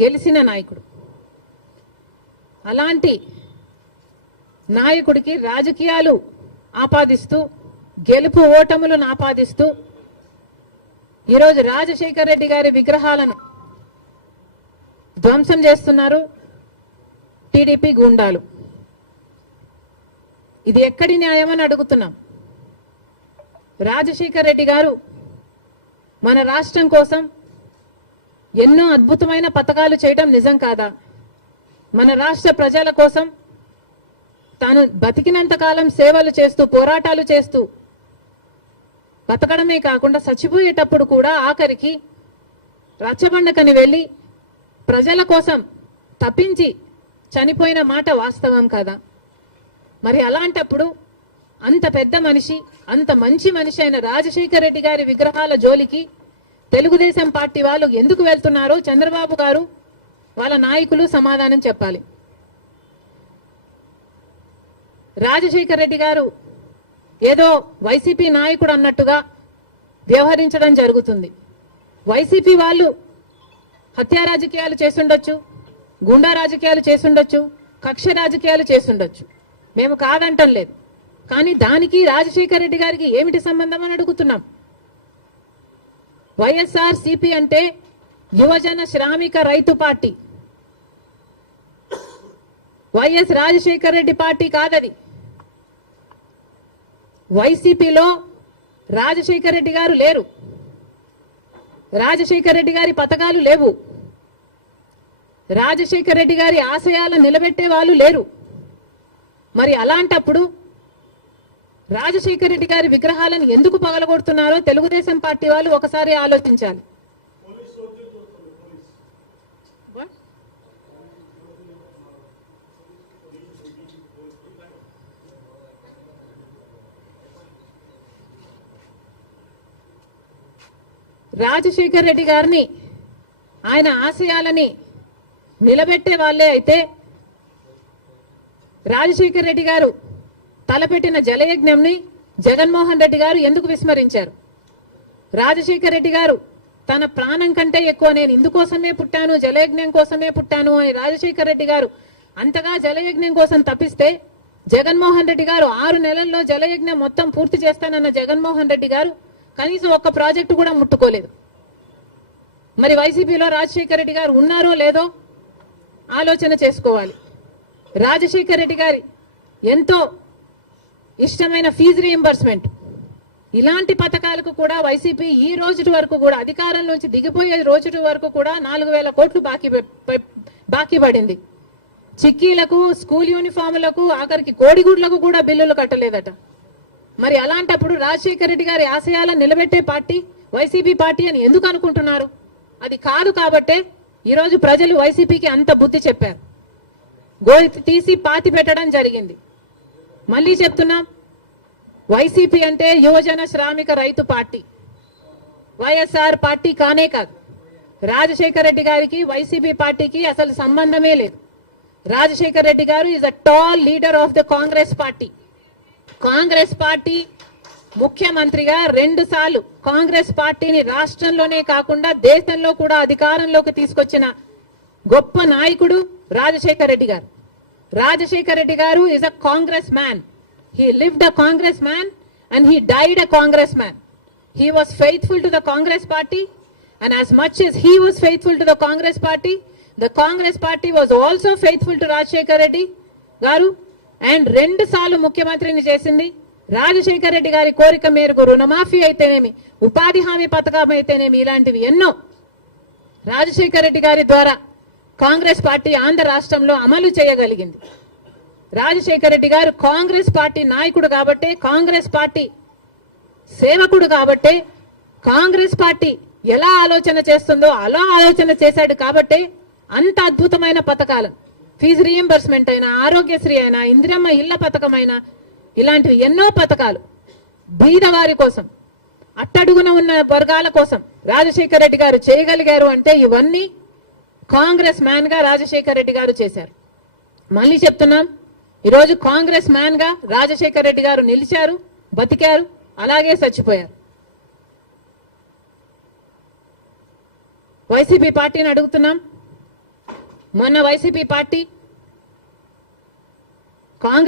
గెలిచిన నాయకుడు. అలాంటి నాయకుడికి రాజకీయాలు ఆపాదిస్తూ, గెలుపు ఓటములను ఆపాదిస్తూ ఈరోజు రాజశేఖర్ రెడ్డి గారి విగ్రహాలను ధ్వంసం చేస్తున్నారు టీడీపీ గూండాలు. ఇది ఎక్కడి న్యాయమని అడుగుతున్నాం. రాజశేఖర్ రెడ్డి గారు మన రాష్ట్రం కోసం ఎన్నో అద్భుతమైన పథకాలు చేయడం నిజం కాదా? మన రాష్ట్ర ప్రజల కోసం తాను బతికినంత కాలం సేవలు చేస్తూ, పోరాటాలు చేస్తూ బతకడమే కాకుండా చచ్చిపోయేటప్పుడు కూడా ఆఖరికి రచ్చబండకని వెళ్ళి ప్రజల కోసం తప్పించి చనిపోయిన మాట వాస్తవం కదా? మరి అలాంటప్పుడు అంత పెద్ద మనిషి, అంత మంచి మనిషి అయిన రాజశేఖర్ రెడ్డి గారి విగ్రహాల జోలికి తెలుగుదేశం పార్టీ వాళ్ళు ఎందుకు వెళ్తున్నారో చంద్రబాబు గారు, వాళ్ళ నాయకులు సమాధానం చెప్పాలి. రాజశేఖర్ రెడ్డి గారు ఏదో వైసీపీ నాయకుడు అన్నట్టుగా వ్యవహరించడం జరుగుతుంది. వైసీపీ వాళ్ళు హత్యా రాజకీయాలు చేసుండొచ్చు, గుండా రాజకీయాలు చేసుండొచ్చు, కక్ష రాజకీయాలు చేసుండొచ్చు, మేము కాదంటం లేదు. కానీ దానికి రాజశేఖర్ రెడ్డి గారికి ఏమిటి సంబంధం అని అడుగుతున్నాం. వైఎస్ఆర్ సిపి అంటే యువజన శ్రామిక రైతు party. YS Rajasekhar Reddy party కాదది. వైసీపీలో రాజశేఖర్ రెడ్డి గారు లేరు, రాజశేఖర్ రెడ్డి గారి పథకాలు లేవు, రాజశేఖర్ రెడ్డి గారి ఆశయాలను నిలబెట్టే వాళ్ళు లేరు. మరి అలాంటప్పుడు రాజశేఖర్ రెడ్డి గారి విగ్రహాలను ఎందుకు పగలగొడుతున్నారో తెలుగుదేశం పార్టీ వాళ్ళు ఒకసారి ఆలోచించాలి. రాజశేఖర్ రెడ్డి గారిని, ఆయన ఆశయాలని నిలబెట్టే వాళ్ళే అయితే రాజశేఖర్ రెడ్డి గారు తలపెట్టిన జలయజ్ఞంని జగన్మోహన్ రెడ్డి గారు ఎందుకు విస్మరించారు? రాజశేఖర్ రెడ్డి గారు తన ప్రాణం కంటే ఎక్కువ నేను ఇందుకోసమే పుట్టాను, జలయజ్ఞం కోసమే పుట్టాను అని రాజశేఖర్ రెడ్డి గారు అంతగా జలయజ్ఞం కోసం తప్పిస్తే, జగన్మోహన్ రెడ్డి గారు 6 నెలల్లో జలయజ్ఞం మొత్తం పూర్తి చేస్తానన్న జగన్మోహన్ రెడ్డి గారు కనీసం ఒక్క ప్రాజెక్టు కూడా ముట్టుకోలేదు. మరి వైసీపీలో రాజశేఖర్ రెడ్డి గారు ఉన్నారో లేదో ఆలోచన చేసుకోవాలి. రాజశేఖర్ రెడ్డి గారి ఎంతో ఇష్టమైన ఫీజు రీయింబర్స్మెంట్, ఇలాంటి పథకాలకు కూడా వైసీపీ ఈ రోజు వరకు కూడా, అధికారంలోంచి దిగిపోయే రోజు వరకు కూడా 4,000 కోట్లు బాకీ పడింది. చిక్కీలకు, స్కూల్ యూనిఫాములకు, ఆఖరికి కోడిగుడ్లకు కూడా బిల్లులు కట్టలేదట. మరి అలాంటప్పుడు రాజశేఖర్ రెడ్డి గారి ఆశయాలను నిలబెట్టే పార్టీ వైసీపీ పార్టీ అని ఎందుకు అనుకుంటున్నారు? అది కాదు కాబట్టే ఈరోజు ప్రజలు వైసీపీకి అంత బుద్ధి చెప్పారు, గోయి తీసి పాతి పెట్టడం జరిగింది. మళ్ళీ చెప్తున్నాం, వైసీపీ అంటే యువజన శ్రామిక రైతు పార్టీ, వైఎస్ఆర్ పార్టీ కానే కాదు. రాజశేఖర్ రెడ్డి గారికి వైసీపీ పార్టీకి అసలు సంబంధమే లేదు. రాజశేఖర్ రెడ్డి గారు is a tall leader of the Congress party. Congress party ముఖ్యమంత్రిగా 2 సార్లు కాంగ్రెస్ పార్టీని రాష్ట్రంలోనే కాకుండా దేశంలో కూడా అధికారంలోకి తీసుకొచ్చిన గొప్ప నాయకుడు రాజశేఖర్ రెడ్డి గారు. రాజశేఖర్ రెడ్డి గారు is a Congress man. He lived a Congress man and he died a Congress man. He was faithful to the Congress party, and as much as he was faithful to the Congress party was also faithful to Rajshekar Reddy garu. And 2 సార్లు ముఖ్యమంత్రిని చేసింది రాజశేఖర్ రెడ్డి గారి కోరిక మేరకు. రుణమాఫీ అయితేనేమి, ఉపాధి హామీ పథకం అయితేనేమి, ఇలాంటివి ఎన్నో రాజశేఖర్ రెడ్డి గారి ద్వారా కాంగ్రెస్ పార్టీ ఆంధ్ర రాష్ట్రంలో అమలు చేయగలిగింది. రాజశేఖర్ రెడ్డి గారు కాంగ్రెస్ పార్టీ నాయకుడు కాబట్టే, కాంగ్రెస్ పార్టీ సేవకుడు కాబట్టే, కాంగ్రెస్ పార్టీ ఎలా ఆలోచన చేస్తుందో అలా ఆలోచన చేశాడు కాబట్టే అంత అద్భుతమైన పథకాలు, ఫీజు రీయింబర్స్మెంట్ అయినా, ఆరోగ్యశ్రీ అయినా, ఇందిరమ్మ ఇళ్ల పథకమైనా, ఇలాంటివి ఎన్నో పథకాలు బీదవారి కోసం, అట్టడుగున ఉన్న వర్గాల కోసం రాజశేఖర్ రెడ్డి గారు చేయగలిగారు. అంటే ఇవన్నీ కాంగ్రెస్ మ్యాన్ గా రాజశేఖర్ రెడ్డి గారు చేశారు. మళ్ళీ చెప్తున్నాం, ఈరోజు కాంగ్రెస్ మ్యాన్ గా రాజశేఖర్ రెడ్డి గారు నిలిచారు, బతికారు, అలాగే చచ్చిపోయారు. వైసీపీ పార్టీని అడుగుతున్నాం, మొన్న వైసీపీ పార్టీ కాంగ్రెస్